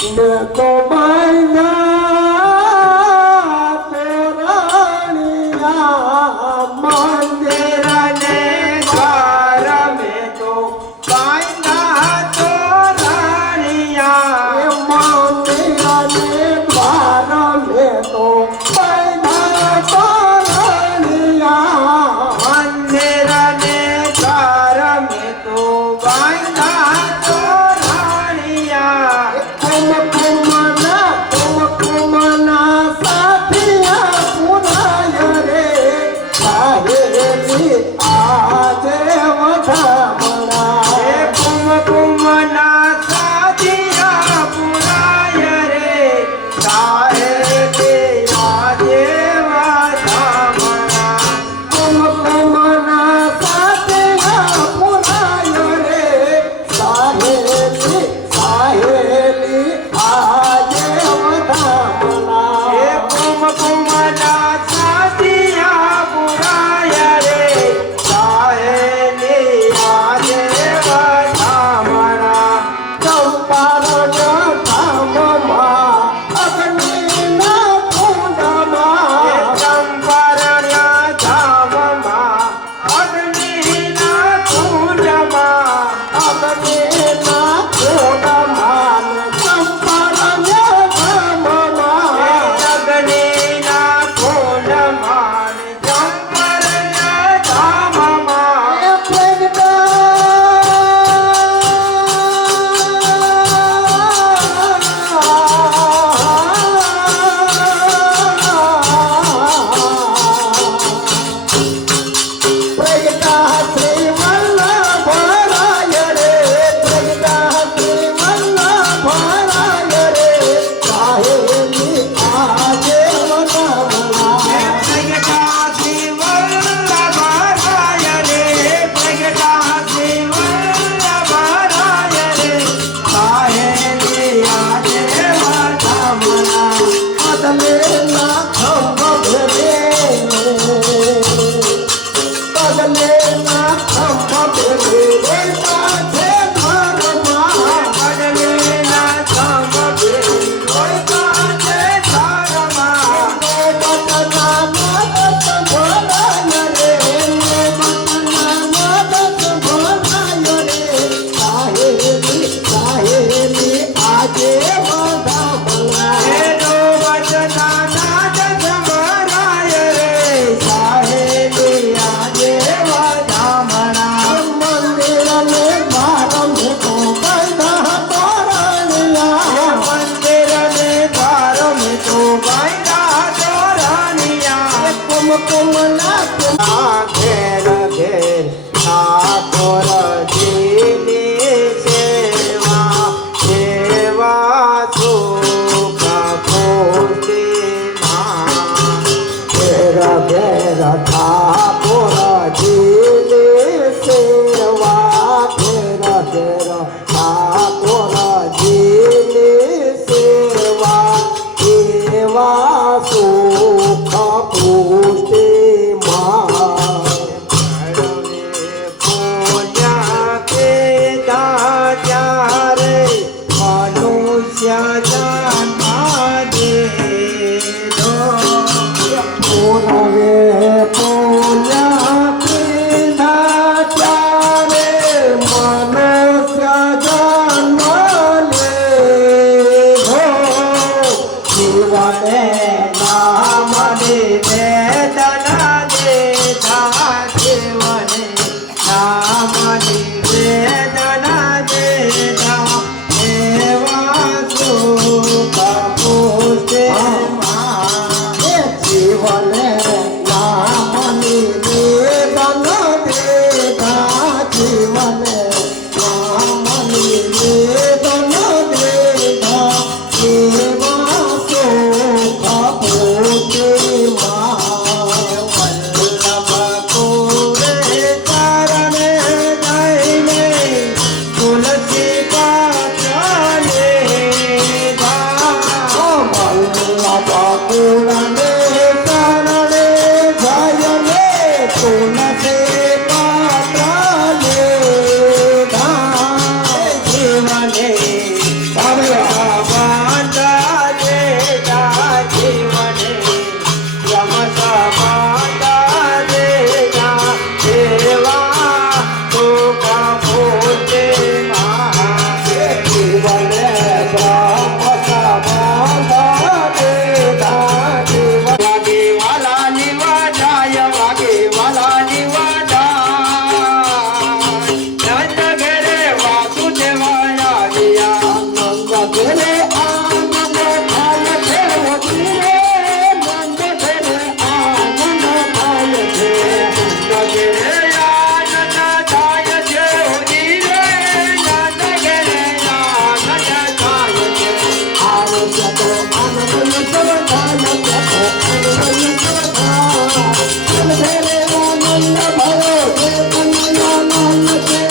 તો બાંધા તોરણિયા મંદિર ને દ્વાર મેં તો બાંધા તોરણિયા મંદિર ને દ્વાર મેં તો બાંધા તોરણિયા મંદિર ને દ્વાર મેં તો બાંધા તોરણિયા ઘેરે આનંદ થાય છે ધીરે નંદ ઘેરે આનંદ થાય છે નંદ ઘેરે આનંદ થાય છે ધીરે નંદ ઘેરે આનંદ થાય છે આવે છે તો આનંદ ઉત્સવ થાય છે તો આનંદ ઉત્સવ થાય નંદ ઘેરે આનંદ ભયો છે કનૈયા નામ છે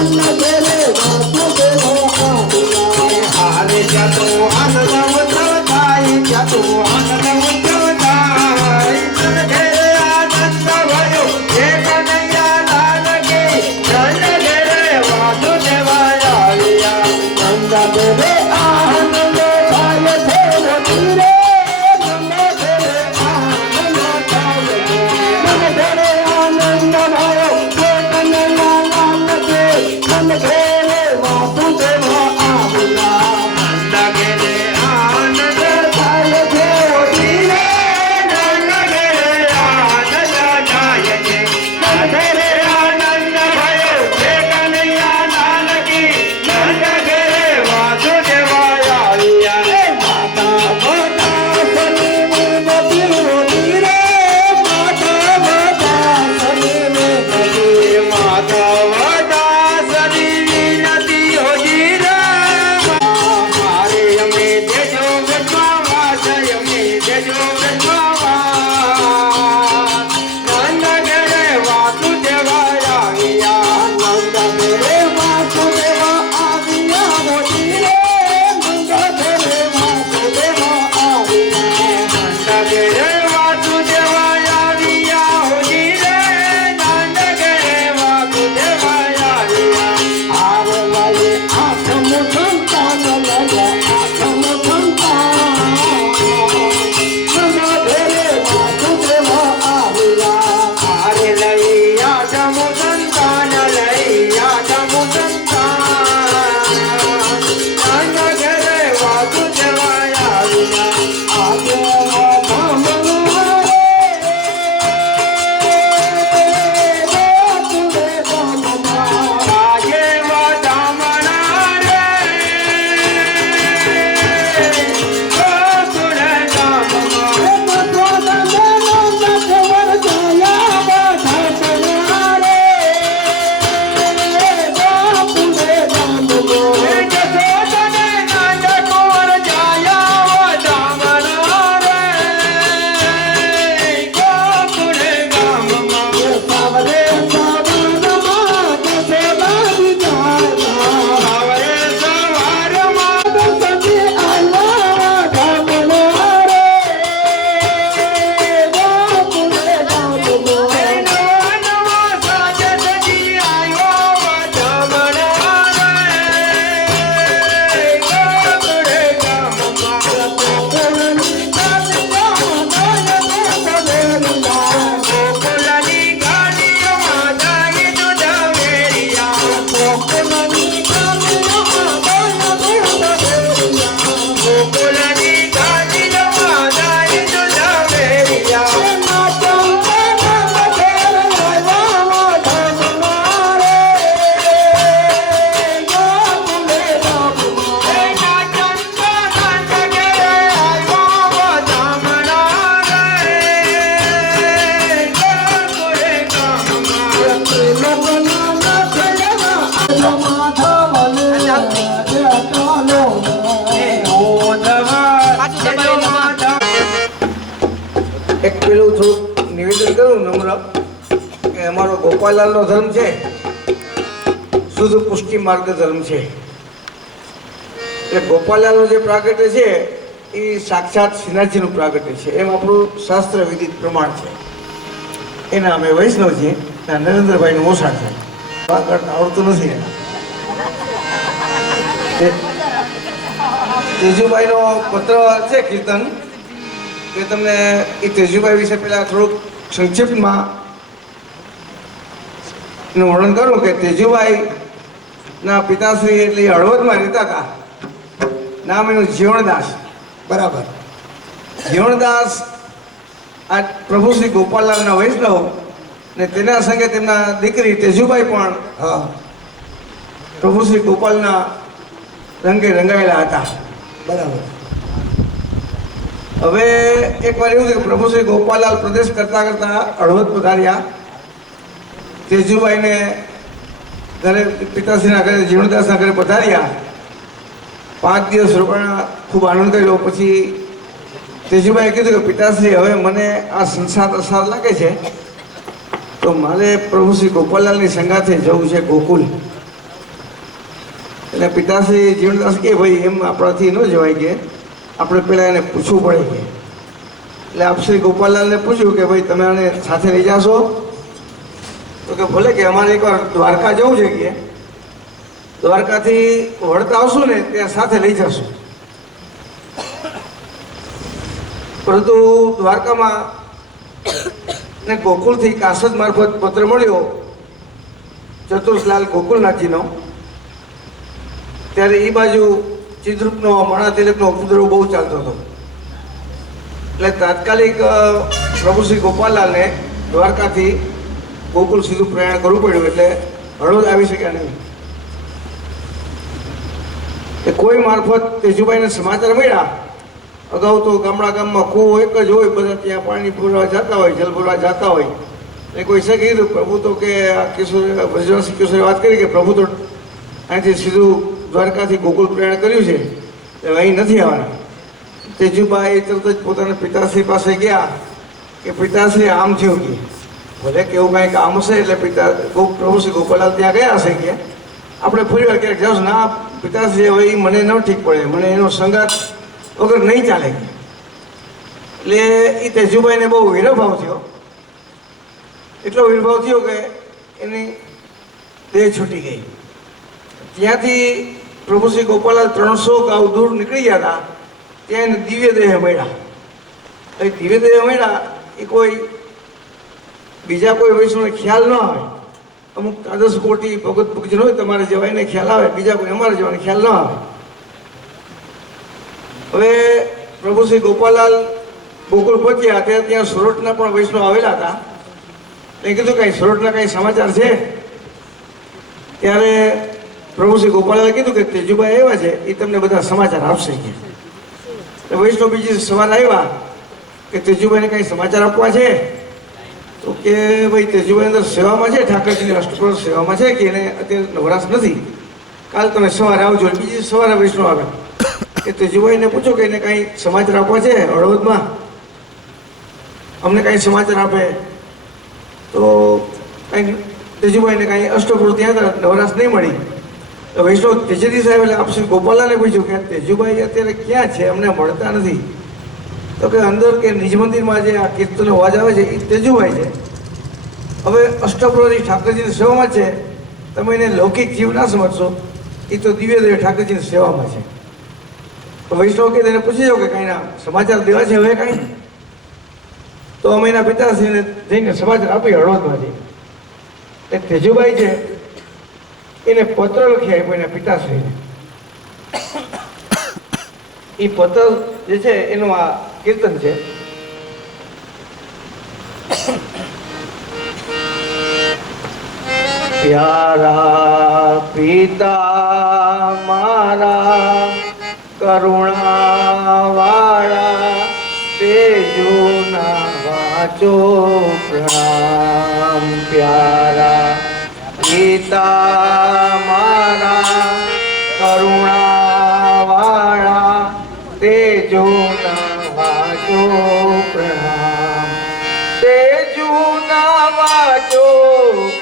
નંદ ઘેરે વાસુદેવ આવ્યા આવે છે તો આનંદ ઉત્સવ થાય છે તો આનંદ ઉત્સવ થાય નંદ ઘેરે આનંદ ભયો છે કનૈયા લાલ કે નંદ ઘેરે વાસુદેવ આવ્યા નંદ ઘેરે આનંદ થાય છે ધીરે નંદ ઘેરે આનંદ થાય છે નંદ ઘેરે આનંદ ભયો છે કનૈયા લાલ કે નંદ ઘેરે વાસુદેવ આવ્યા નંદ ઘેરે આનંદ થાય છે ધીરે નંદ ઘેરે આનંદ થાય છે નંદ ઘેરે આનંદ ભયો છે કનૈયા લાલ કી નંદ ઘેરે વાસુદેવ આવ્યા માતા મોટા સની વિનતી ધીરે માતા મોટા સની વિનતી માતા મોટા સની વિનતી ધીરે મારે અમે દેજો ગજવા અમે દેજો ગજવા નંદ ઘેરે વાસુદેવ આવ્યા નંદ ઘેરે વાસુદેવ આવ્યા ધીરે નંદ ઘેરે વાસુદેવ આવ્યા નંદ ઘેરે વાસુદેવ આવ્યા ધીરે નંદ ઘેરે વાસુદેવ આવ્યા આવે વાલે આઠમ સંતાન લય આઠમ સંતાન નંદ ઘેરે વાસુદેવ આવ્યા આરે લઈ આઠમ સંતાન લઈ આઠમ સંતાન નંદ ઘેરે વાસુદેવ આવ્યા આજે એક પેલું થોડુંક નિવેદન કરું નમ્ર કે અમારો ગોપાલાલનો ધર્મ છે શુદ્ધ પુષ્ટિ માર્ગ ધર્મ છે એટલે ગોપાલાલનું જે પ્રાગટ્ય છે એ સાક્ષાત શ્રીનાથજીનું પ્રાગટ્ય છે એમ આપણું શાસ્ત્ર વિદિત પ્રમાણ છે એના અમે વૈષ્ણવ છીએ નરેન્દ્રભાઈનું મોસાળ છે આવડતું નથી એના તેજુભાઈનો પત્ર છે કીર્તન કે તમને એ તેજુભાઈ વિશે પહેલાં થોડુંક સંક્ષિપ્તમાં એનું વર્ણન કરું કે તેજુભાઈના પિતાશ્રી એટલે હળવદમાં રહેતા હતા નામ એનું જીવણદાસ બરાબર જીવણદાસ આ પ્રભુ શ્રી ગોપાલલાલના વૈષ્ણવ ને તેના સંગે તેમના દીકરી તેજુભાઈ પણ પ્રભુ શ્રી ગોપાલના રંગે રંગાયેલા હતા. બરાબર. હવે એકવાર એવું થયું કે પ્રભુ શ્રી ગોપાલાલ પ્રદેશ કરતા કરતા હળવદ પધાર્યા. તેજુભાઈને ઘરે, પિતાશ્રીના ઘરે, જીવણદાસના ઘરે પધાર્યા. 5 દિવસ રોકાણા, ખૂબ આનંદ કર્યો. પછી તેજુભાઈએ કીધું કે પિતાશ્રી, હવે મને આ સંસાર અસાર લાગે છે, તો મારે પ્રભુ શ્રી ગોપાલાલની સંગાથે જવું છે ગોકુલ. એટલે પિતાશ્રી જીવણદાસ કે ભાઈ એમ આપણાથી ન જવાય, કે આપણે પહેલાં એને પૂછવું પડે કે. એટલે આપ શ્રી ગોપાલાલને પૂછ્યું કે ભાઈ તમે આને સાથે લઈ જશો? તો કે ભલે, કે અમારે એકવાર દ્વારકા જવું છે, કે દ્વારકાથી વળતા આવશું ને ત્યાં સાથે લઈ જશું. પરંતુ દ્વારકામાં ને ગોકુળથી કાસદ મારફત પત્ર મળ્યો ચતુર્થલાલ ગોકુલનાથજીનો. ત્યારે એ બાજુ ચિત્રરૂપનો, મણા તિલકનો ઉપદ્રવ બહુ ચાલતો હતો. એટલે તાત્કાલિક પ્રભુ શ્રી ગોપાલાલને દ્વારકાથી ગોકુલ સીધું પ્રયાણ કરવું પડ્યું. એટલે હળવદ આવી શક્યા નહીં. કે કોઈ મારફત તેજુભાઈને સમાચાર મળ્યા. અગાઉ તો ગામમાં કૂવો એક જ હોય, બધા ત્યાં પાણી પૂરવા જતા હોય, જલ પૂરવા જતા હોય. એટલે કોઈ છે કીધું પ્રભુ તો કે આ કિશોર બ્રજવાસી કિશોરે વાત કરી કે પ્રભુ તો અહીંથી સીધું દ્વારકાથી ગોકુલ પ્રયાણ કર્યું છે, એટલે અહીં નથી આવવાના. તેજુભાઈ તરત જ પોતાના પિતાશ્રી પાસે ગયા કે પિતાશ્રી આમ થયું, કે ભલે કે એવું કાંઈ કામ હશે. એટલે પ્રભુ શ્રી ગોપાલાલ ત્યાં ગયા હશે, કે આપણે ફરી વાર ક્યાંક જાઉં. ના પિતાશ્રી, હવે એ મને ન ઠીક પડે, મને એનો સંગાત વગર નહીં ચાલે. એટલે એ તેજુભાઈને બહુ વીરભાવ થયો. એટલો વીરભાવ થયો કે એની દેહ છૂટી ગઈ. ત્યાંથી પ્રભુ શ્રી ગોપાલાલ 300 ગાઉ દૂર નીકળી ગયા હતા. ત્યાં એને દિવ્ય દેહ મળ્યા. એ દિવ્ય દેહ મળ્યા એ કોઈ બીજા કોઈ વૈષ્ણવને ખ્યાલ ન આવે. અમુક દ્વાદશ કોટી ભગત ભક્તજન હોય, તમારે જવાઈને ખ્યાલ આવે, બીજા કોઈ અમારે જવાને ખ્યાલ ન આવે. હવે પ્રભુ શ્રી ગોપાલાલ ગોકુલ પહોંચ્યા ત્યારે ત્યાં સોરઠના પણ વૈષ્ણવ આવેલા હતા. એ કીધું કાંઈ સોરઠના કાંઈ સમાચાર છે? ત્યારે પ્રભુ શ્રી ગોપાલાલે કીધું કે તેજુભાઈ આવ્યા છે, એ તમને બધા સમાચાર આપશે. કે વૈષ્ણવ બીજી સવાલ આવ્યા કે તેજુભાઈને કાંઈ સમાચાર આપવા છે? તો કે ભાઈ તેજુભાઈ અંદર સેવામાં છે, ઠાકરજીની અષ્ટપ્રહર સેવામાં છે, કે એને અત્યારે નવરાશ નથી, કાલ તમે સવારે આવજો. બીજી સવારે વૈષ્ણવ આવે કે તેજુભાઈને પૂછો કે એને કાંઈ સમાચાર આપવા છે હળવદમાં, અમને કાંઈ સમાચાર આપે. તો કાંઈ તેજુભાઈને કાંઈ અષ્ટપ્રહર ત્યાં નવરાશ નહીં મળી. તો વૈષ્ણવ તેજદી સાહેબ એટલે આપ શ્રી ગોપાલાને પૂછ્યું કે તેજુભાઈ અત્યારે ક્યાં છે, અમને મળતા નથી. તો કે અંદર કે નિજ મંદિરમાં જે આ કીર્તનનો અવાજ આવે છે એ તેજુભાઈ છે. હવે અષ્ટપ્રહરી ઠાકરજીની સેવામાં છે, તમે એને લૌકિક જીવ ના સમજશો, એ તો દિવ્ય દેવ ઠાકરજીની સેવામાં છે. તો વૈષ્ણવ કે તેને પૂછી જાઓ કે કાંઈ ના સમાચાર દેવા છે હવે કાંઈ? તો અમે એના પિતાશ્રીને જઈને સમાચાર આપી હળવદમાંથી. એ તેજુભાઈ છે એને પત્ર લખી આપ્યો એના પિતાશ્રીને. એ પત્ર જે છે એનું આ કીર્તન છે. પ્યારા પિતા મારા કરુણાવાળા, તેજુના વાચો પ્રણામ. પ્યારા પિતા મારા કરુણાવાળા, તેજુના વાચો પ્રણામ. તેજુના વાચો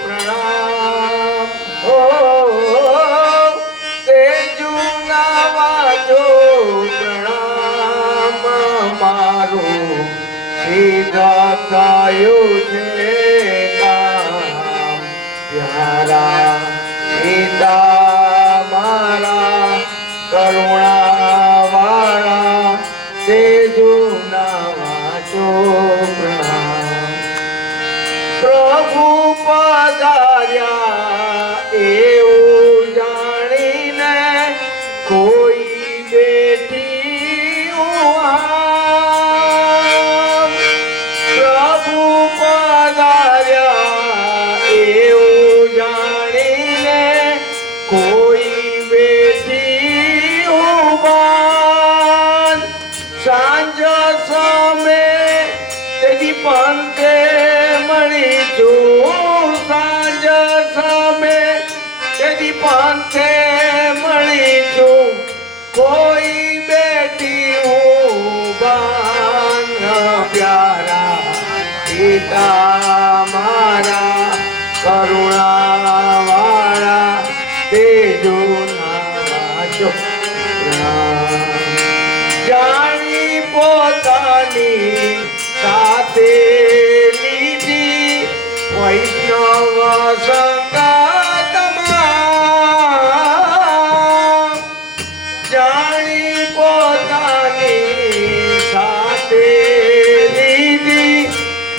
પ્રણામ. ઓ તેજુના વાચો પ્રણામ. મારું સીધા થયું છે કામ. પ્યારા પિતા મારા કરુણાવાળા, તેજુના વાચો પ્રણામ. પ્રભુ પધાર્યા એવું જાણીને કોઈ બેઠી આમ. પ્રભુ પધાર્યા એવું જાણીને કોઈ બેઠી પિતા મારા કરુણાવાળા તેજોના વાચો જાણી પોતાની સાથે લીધી વૈષ્ણવ સંગાતમાં જાણી પોતાની સાથે લીધી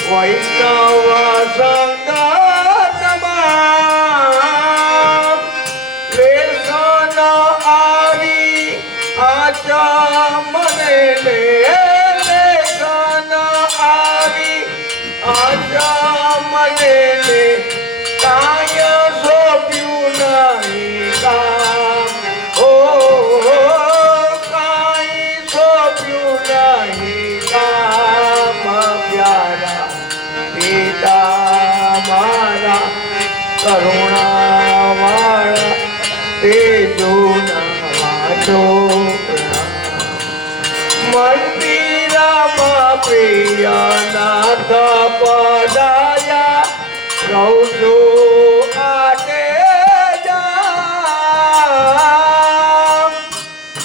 વૈષ્ણવ સંગાતમાં લેસન આવી આચા મને લેસન આવી આચા મને કાય સોંપ્યું નહીં કામ ઓ કાંઈ સોંપ્યું નહીં કામ પ્યારા પિતા મારા કરુણાવાળા તેજોના વાચો મંદિરમાં પ્રિયનાથ પધાર્યા રહું છું આટે જા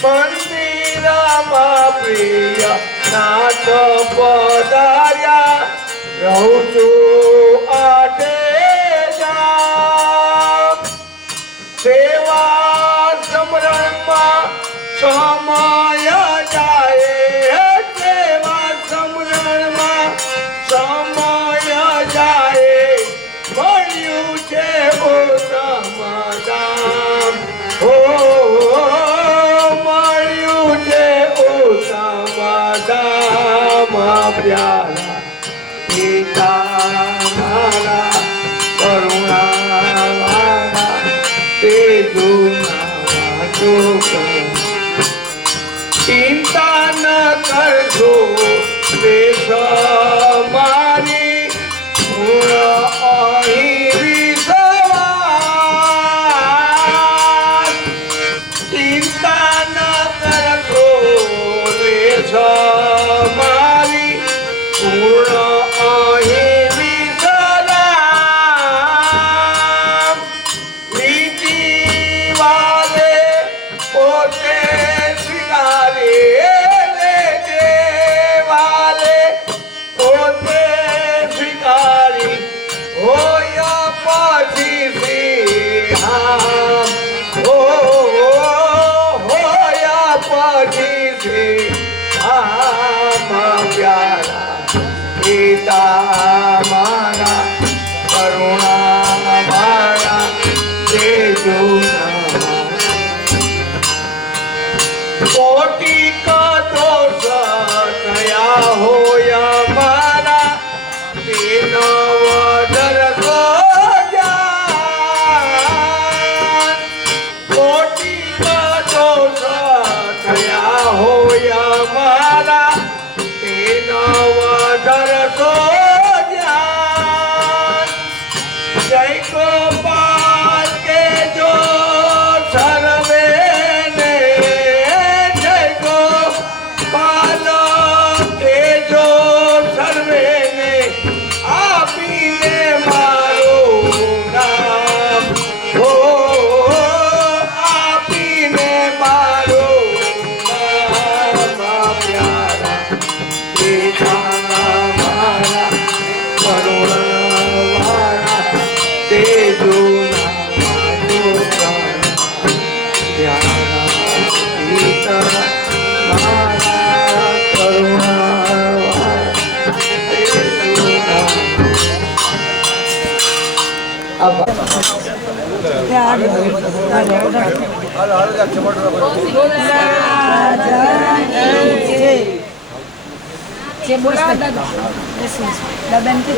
મંદિરમાં પ્રિયનાથ પધાર્યા રહું છું આટે જા સેવા સમરણમાં સમય જાય સેવા સમરણમાં સમય જાય મળ્યું છે ઉત્તમ હો મળ્યું છે ઉત્તમ પ્યારા પિતા મારા કરુણાવાળા તેજોના વાચો ચિંતા ન કરજો દેશ મારી પૂર્ણ અહીં વિશ્વાસ ચિંતા ન કરજો દેશ મારી પૂર્ણ અહીં વિશ્વાસ નીતિ વાલે પોતે પિતા મારા કરુણાવાળા તેજોના કોટી કદોષ થયા હોય મારા તેન વદર કોટી કદોષ થયા હોય મારા તેન વદર જય ગોપાલ કે જો સર્વે ને જય ગોપાલ કે જો સર્વે ને આપીને મારું નામ હો આપીને મારું નામ પ્યારા પિતા મારા કરુણાવાળા તેજોના વાચો પ્યારા પિતા મારા કરુણાવાળા તેજોના જે બોલા દાદા કે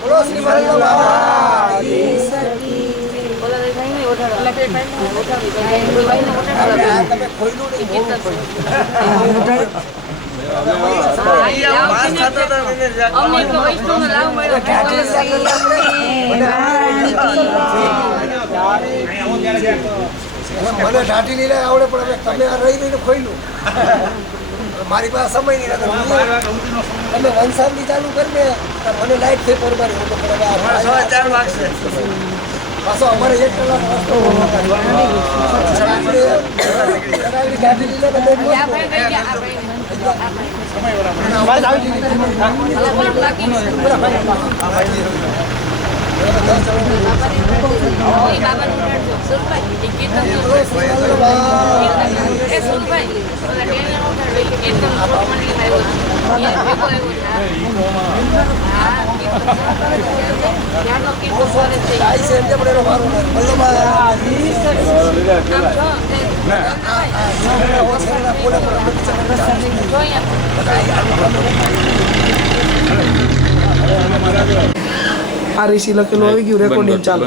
બોલો શ્રી મહારાજ બાબા. તમે ખોયલું નહીં, બહુ ખોયલું. વાત થતા હતા એને જ. અમને તો વૈષ્ણવનો લાભ મળ્યો. મને ઢાંટી લઈને આવડે પણ હવે તમે આ રહી રહીને ખોયલું. મારી પાસે સમય નહીં રહેતો. તમે વંશાવલી ચાલુ કરી દે તો મને લાઈટ થઈ પરબારી. પાછો અમારે 1 કલાક રસ્તો ઢાંટી લીધે તો બહુ આ ભાઈ ગઈ ગયા, આ ભાઈ. આ ઋષિ લખેલું આવી ગયું રેકોર્ડિંગ ચાલુ.